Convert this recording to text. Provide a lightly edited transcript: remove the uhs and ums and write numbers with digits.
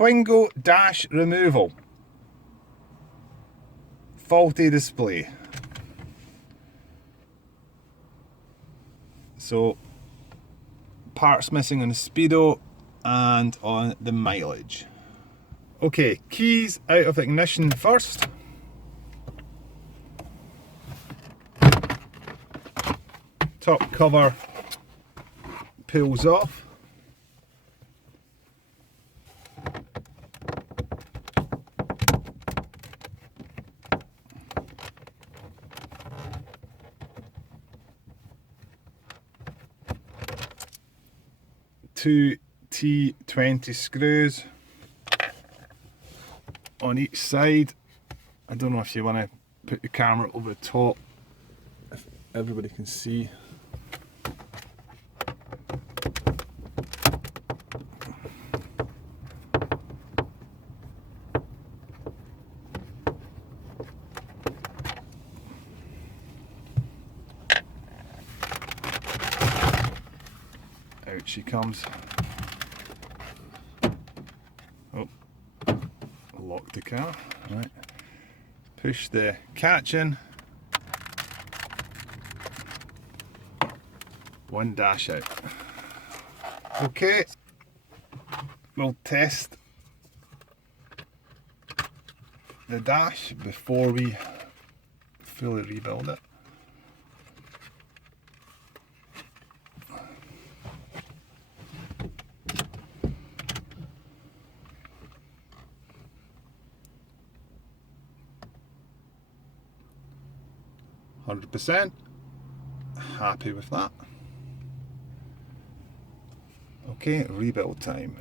Twingo dash removal. Faulty display. So parts missing on the speedo and on the mileage. Okay, keys out of the ignition first. Top cover pulls off. Two T20 screws on each side. I don't know if you want to put the camera over the top if everybody can see. Out she comes. Oh, lock the car. Right. Push the catch in. One dash out. Okay, we'll test the dash before we fully rebuild it. %. Happy with that. Okay, rebuild time.